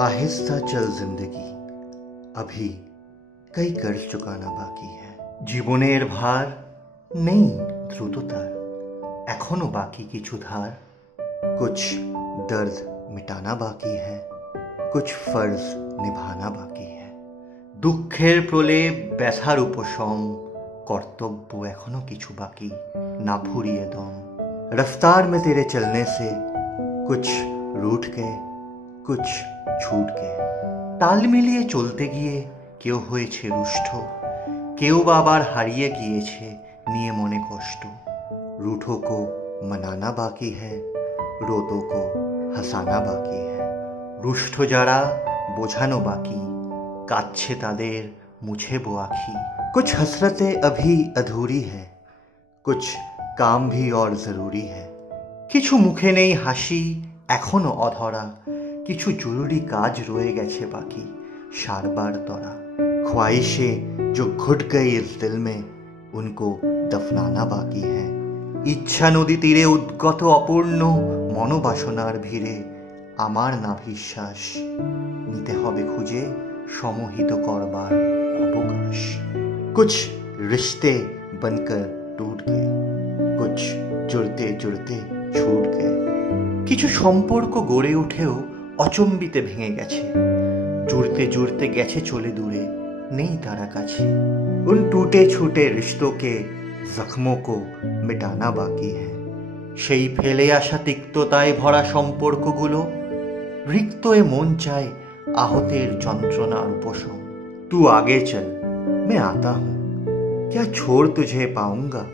आहिस्ता चल जिंदगी अभी कई कर्ज चुकाना बाकी है। জীবনের ভার নেই দ্রুততার, এখনো बाकी কিছু ধার। कुछ दर्द मिटाना बाकी है, कुछ फर्ज निभाना बाकी है। দুঃখের প্রলেপ ব্যথার উপশম, কর্তব্য এখনো কিছু বাকি, না ফুরিয়ে দম। रफ्तार में तेरे चलने से कुछ रूठ गए, कुछ छूट गए। তাল মিলিয়ে চলতে গিয়ে কেউ হয়েছে রুষ্ট, কেউ বা আবার হারিয়ে গিয়েছে নিয়ে মনে কষ্ট। रूठों को मनाना बाकी है, रोतों को हंसाना बाकी है। রুষ্ট যারা বোঝানো বাকি, কাঁদছে তাদের মুছেবো আঁখি। कुछ हसरतें अभी अधूरी है, कुछ काम भी और जरूरी है। কিছু মুখে নেই হাসি এখনো অধরা, কিছু জরুরি কাজ রয়ে গেছে বাকি সারবার তরা। ख्वाहिशें जो घुट गई इस दिल में, उनको दफनाना बाकी है। ইচ্ছা নদী তীরে উদ্গত অপূর্ণ মনোবাসনার ভিড়ে আমার নাভিশ্বাস নিতে হবে খুঁজে সমহিত করবার অবকাশ। कुछ रिश्ते बनकर टूट गए, कुछ जुड़ते जुड़ते छूट गए। কিছু সম্পর্ক গড়ে উঠেও অচম্বিতে ভেঙে গেছে, জুড়তে জুড়তে গেছে চলে দূরে, নেই তারা কাছে। उन टूटे छूटे रिश्तों के जख्मों को मिटाना बाकी है। সেই ফেলে আসা তিক্ততায় ভরা সম্পর্কগুলো রিক্ত এ মন চায় आहतेर যন্ত্রণার উপশম। तू आगे चल मैं आता हूँ, क्या छोड़ तुझे पाऊंगा।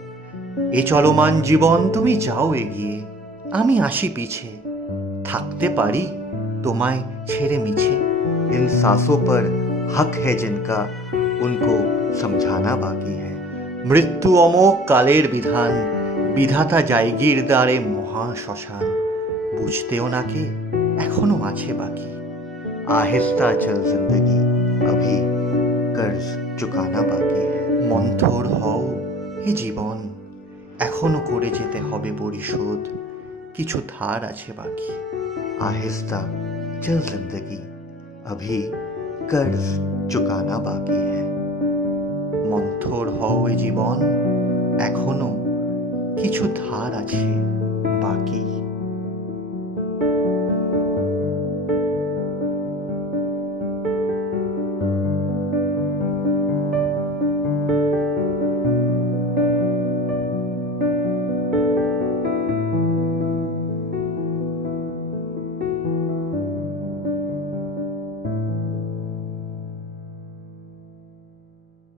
এ চলমান জীবন তুমি যাও এগিয়ে, আমি আসি পিছে, থাকতে পারি তোমায় ছেড়ে মিছে। इन सांसों पर हक है जिनका, उनको समझाना बाकी है। মৃত্যু অমোঘ কালের বিধান, বিধাতা জায়গির দ্বারে মহা শ্মশান। বুঝতেও নাকে এখনো আছে বাকি। आहिस्ता चल जिंदगी अभी कर्ज चुकाना बाकी है। মন্থর হও হে জীবন, এখনো করে যেতে হবে পরিশোধ, কিছু ধার আছে বাকি। आहिस्ता चल जिंदगी अभी कर्ज चुकाना बाकी है। মন্থর হও এ জীবন, এখনো কিছু ধার আছে বাকি।